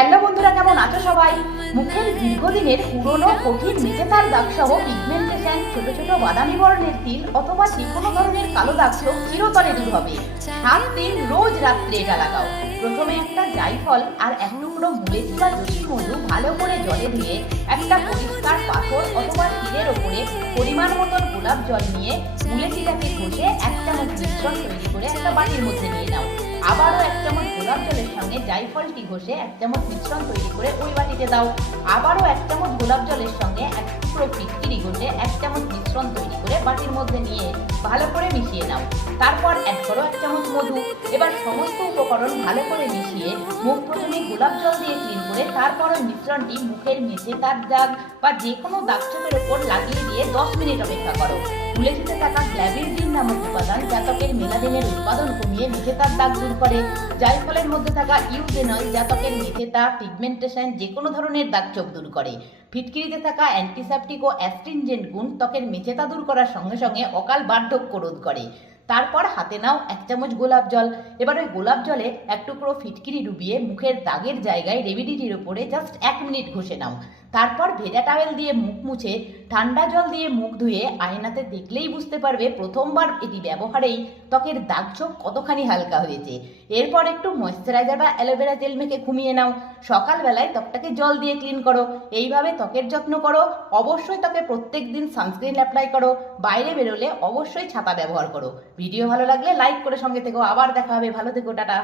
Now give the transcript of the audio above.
Hello বন্ধুরা, কেমন আছো সবাই? মুখের দীর্ঘদিনের পুরনো কঠিন মেচেদার দাগ সহ পিগমেন্টেশন, ছোট ছোট বাদামি বর্ণের তিল অথবা যে কোনো ধরনের কালো দাগ চোখ চিরতরে দূর হবে। 7 দিন রোজ রাত্রে এটা লাগাও। প্রথমে একটা জায়ফল আর এক টুকরো মুলেঠি বা জসির মধু ভালো করে জলে ধুয়ে একটা পরিষ্কার পাথর অথবা শিলের ওপরে পরিমাণ মতন গোলাপ জল নিয়ে মুলেঠিটাকে ঘষে 1 চামচ মিশ্রণ তৈরি করে একটা বাটির মধ্যে নিয়ে নাও। আবারও 1 চামচ গোলাপ জলের সঙ্গে জায়ফলটি ঘষে 1 চামচ মিশ্রণ তৈরি করে ওই বাটিতে দাও। আবারও 1 চামচ গোলাপ জলের সঙ্গে 1 টুকরো ফিটকিরি ঘষে 1 চামচ মিশ্রণ তৈরি করে বাটির মধ্যে নিয়ে ভালো করে মিশিয়ে নাও। তারপর অ্যাড করো 1 চামচ মধু। এবার সমস্ত উপকরণ ভালো করে মিশিয়ে মুখ প্রথমে গোলাপ জল দিয়ে ক্লিন করে তারপর ওই মিশ্রণটি মুখের মেঝেদার দাগ বা যে কোনো দাগ ছোপের ওপর লাগিয়ে দিয়ে 10 মিনিট অপেক্ষা করো। মুলেঠিতে থাকা গ্ল্যাবিরডিন নামক উপাদান জাতকের মেলানিনের উৎপাদন কমিয়ে মেঝেদার দাগ দূর করে। জায়ফলের মধ্যে থাকা ইউজেনল জাতকের মেঝেদা, পিগমেন্টেশন, যে কোনো ধরনের দাগ চোখ দূর করে। ফিটকিরিতে থাকা অ্যান্টিসেপটিক ও অ্যাস্ট্রিনজেন্ট গুণ ত্বকের মেঝেদা দূর করার সঙ্গে সঙ্গে অকাল বার্ধক্য রোধ করে। তারপর হাতে নাও 1 চামচ গোলাপ জল। এবার ওই গোলাপ জলে 1 টুকরো ফিটকিরি ডুবিয়ে মুখের দাগের জায়গায় রেভিডিটির উপরে জাস্ট 1 মিনিট ঘষে নাও। তারপর ভেজা টাওয়েল দিয়ে মুখ মুছে ঠান্ডা জল দিয়ে মুখ ধুয়ে আয়নাতে দেখলেই বুঝতে পারবে প্রথমবার এটি ব্যবহারেই ত্বকের দাগ ছোপ কতখানি হালকা হয়েছে। এরপর একটু ময়েশ্চারাইজার বা অ্যালোভেরা জেল মেখে ঘুমিয়ে নাও। সকালবেলায় ত্বকটাকে জল দিয়ে ক্লিন করো। এইভাবে ত্বকের যত্ন করো। অবশ্যই ত্বকে প্রত্যেক দিন সানস্ক্রিন অ্যাপ্লাই করো। বাইরে বেরোলে অবশ্যই ছাতা ব্যবহার করো। ভিডিও ভালো লাগলে লাইক করে সঙ্গে থেকো। আবার দেখা হবে। ভালো থেকো, টাটা।